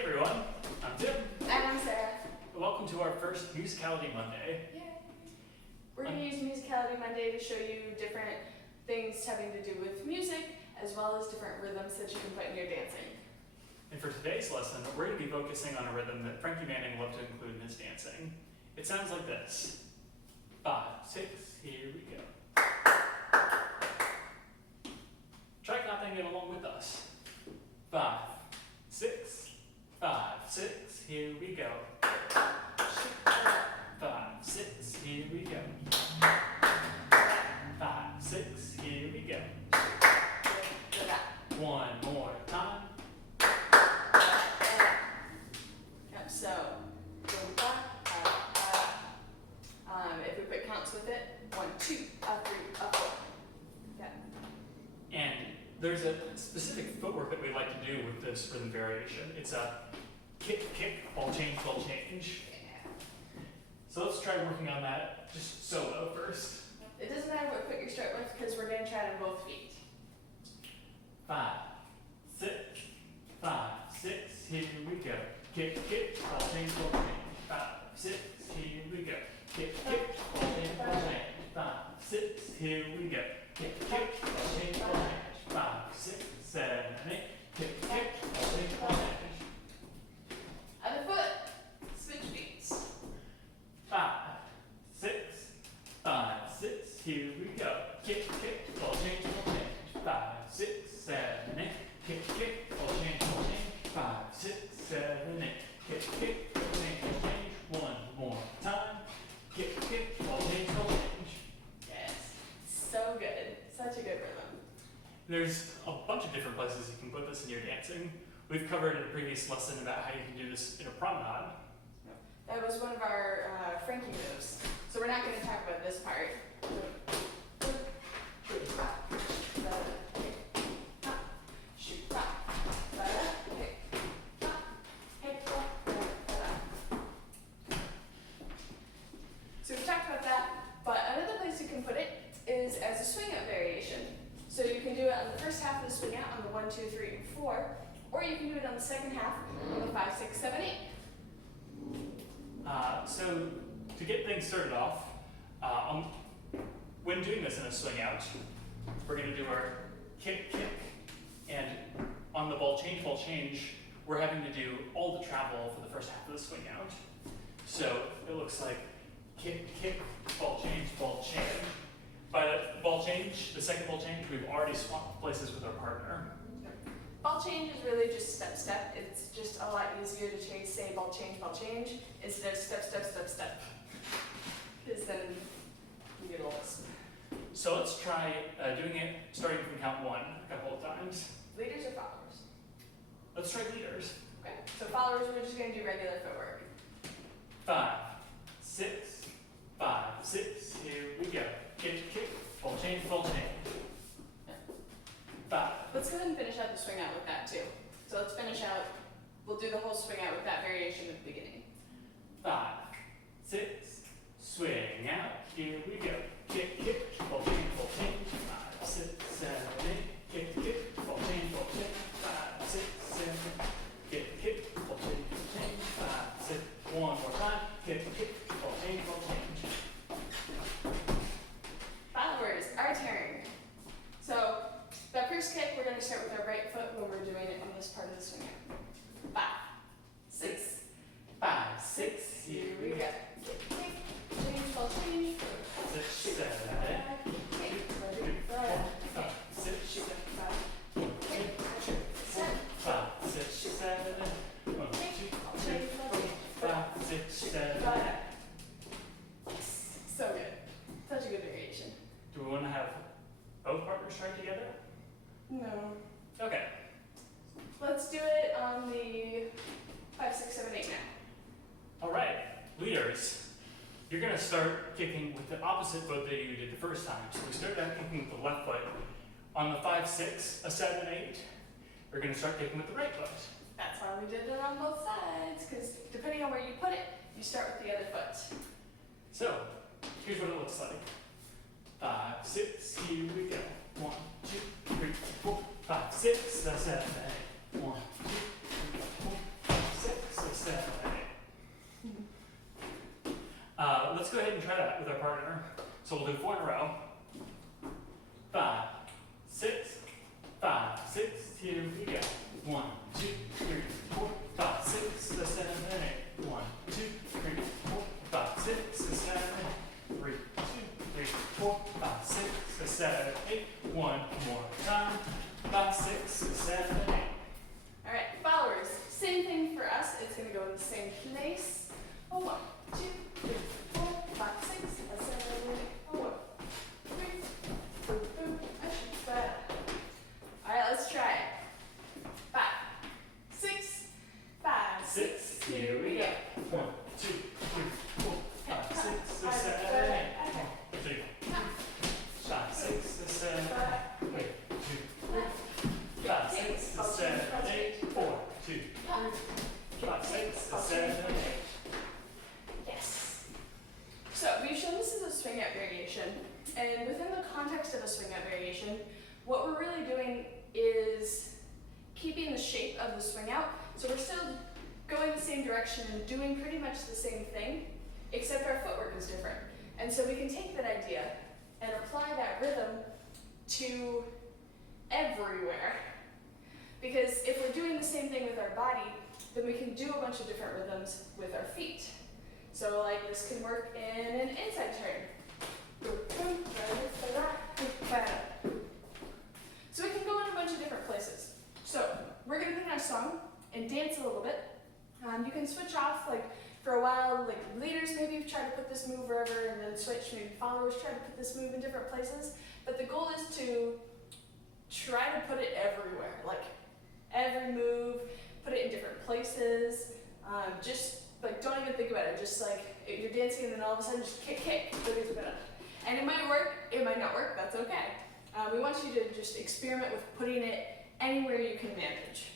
Hey everyone, I'm Tim. And I'm Sarah. Welcome to our first Musicality Monday. Yay. We're going to use Musicality Monday to show you different things having to do with music, as well as different rhythms that you can put in your dancing. And for today's lesson, we're going to be focusing on a rhythm that Frankie Manning loved to include in his dancing. It sounds like this. 5, 6, here we go. Try copying it along with us. 5, 6, 5, 6, here we go. 5, 6, here we go. 5, 6, here we go. One more time. Yep, so if we put counts with it, 1, 2, 3, 4. Yeah. And there's a specific footwork that we like to do with this rhythm variation. It's a kick, kick, ball change. So let's try working on that just solo first. It doesn't matter what foot you start with because we're going to try it on both feet. 5, 6, 5, 6, here we go. Kick, kick, ball change. 5, 6, here we go. Kick, kick, ball change. 5, 6, here we go. Kick, kick, ball change. 5, 6, 7, 8. Kick, kick, ball change. Other foot, switch beats. 5, 6, 5, 6, here we go. Kick, kick, ball change. 5, 6, 7, 8. Kick, kick, ball change. 5, 6, 7, 8. Kick, kick, ball change. One more time. Kick, kick, ball change. Yes. So good. Such a good rhythm. There's a bunch of different places you can put this in your dancing. We've covered in a previous lesson about how you can do this in a promenade. That was one of our Frankie moves. So we're not going to talk about this part. So we've talked about that, but another place you can put it is as a swing out variation. So you can do it on the first half of the swing out on the 1, 2, 3, and 4, or you can do it on the second half on the 5, 6, 7, 8. So to get things started off, when doing this in a swing out, we're going to do our kick, kick, and on the ball change, we're having to do all the travel for the first half of the swing out. So it looks like kick, kick, ball change. By the ball change, the second ball change, we've already swapped places with our partner. Ball change is really just step, step. It's just a lot easier to say ball change, instead of step. Because then you get lost. So let's try doing it starting from count 1 a couple of times. Leaders or followers? Let's try leaders. Okay, so followers, we're just going to do regular footwork. 5, 6, 5, 6, here we go. Kick, kick, ball change. 5. Let's go ahead and finish out the swing out with that too. So let's finish out, we'll do the whole swing out with that variation at the beginning. 5, 6, swing out, here we go. Kick, kick, ball change. 5, 6, 7, 8. Kick, kick, ball change. 5, 6, 7, 8. Kick, kick, ball change. 5, 6. One more time. Kick, kick, ball change. Followers, our turn. So that first kick, we're going to start with our right foot when we're doing it on this part of the swing out. 5, 6, 5, 6, here we go. Kick, kick, change, ball change. 6, 7, 8. 5, 6, 7, 5, 6, 7, 1, 2, 3, 4, 5, 6, 7, 8. So good. Such a good variation. Do we want to have both partners try together? No. Okay. Let's do it on the 5, 6, 7, 8 now. All right. Leaders, you're going to start kicking with the opposite foot that you did the first time. So we started out kicking with the left foot. On the 5, 6, a 7, 8, we're going to start kicking with the right foot. That's why we did it on both sides, because depending on where you put it, you start with the other foot. So here's what it looks like. 5, 6, here we go. 1, 2, 3, 4, 5, 6, 7, 8. 1, 2, 3, 4, 5, let's go ahead and try that with our partner. So we'll do 4 in a row. 5, 6, 5, 6, here we go. 1, 2, 3, 4, 5, 6, 7, 8. 1, 2, 3, 4, 5, 6, 7, 8. 3, 2, 3, 4, 5, 6, 7, 8. One more time. 5, 6, 7, 8. All right, followers, same thing for us. It's going to go in the same place. 1, 2, 3, 4, 5, 6, 7, 8. 1, 3, boom, boom. I should try it. All right, let's try it. 5, 6, 5, 6. Here we go. 1, 2, 3, 4, 5, 6, 7, 8. 1, 2, 5, 6, 7, 8. Wait, 2, 3, 5, 6, 7, 8. 4, 2, 3, 5, 6, 7, 8. Yes. So we've shown this as a swing out variation, and within the context of a swing out variation, what we're really doing is keeping the shape of the swing out. So we're still going the same direction and doing pretty much the same thing, except our footwork is different. And so we can take that idea and apply that rhythm to everywhere. Because if we're doing the same thing with our body, then we can do a bunch of different rhythms with our feet. So like this can work in an inside turn. So we can go in a bunch of different places. So we're gonna put in our song and dance a little bit. You can switch off like for a while, like leaders maybe have tried to put this move wherever and then switch, maybe followers try to put this move in different places. But the goal is to try to put it everywhere, like every move, put it in different places. Just like don't even think about it, just like you're dancing and then all of a sudden just kick, and it might work, it might not work, that's okay. We want you to just experiment with putting it anywhere you can manage.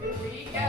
Here we go.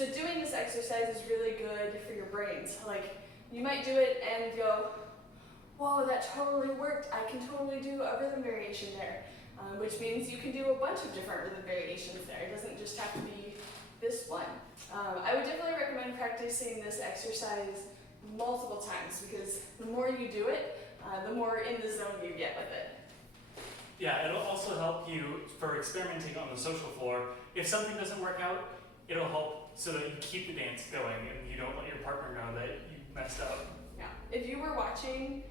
So doing this exercise is really good for your brains. Like, you might do it and go, whoa, that totally worked. I can totally do a rhythm variation there. Which means you can do a bunch of different rhythm variations there. It doesn't just have to be this one. I would definitely recommend practicing this exercise multiple times because the more you do it, the more in the zone you get with it. Yeah, it'll also help you for experimenting on the social floor. If something doesn't work out, it'll help so that you keep the dance going and you don't let your partner know that you messed up. Yeah. If you were watching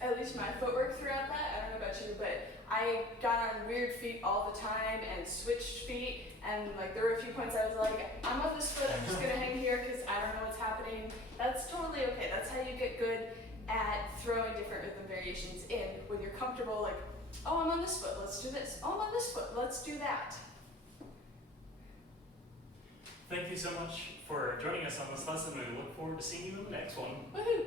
at least my footwork throughout that, I don't know about you, but I got on weird feet all the time and switched feet, and like there were a few points I was like, I'm on this foot, I'm just gonna hang here because I don't know what's happening. That's totally okay. That's how you get good at throwing different rhythm variations in when you're comfortable, like, oh, I'm on this foot, let's do this. Oh, I'm on this foot, let's do that. Thank you so much for joining us on this lesson, and we look forward to seeing you in the next one. Woohoo!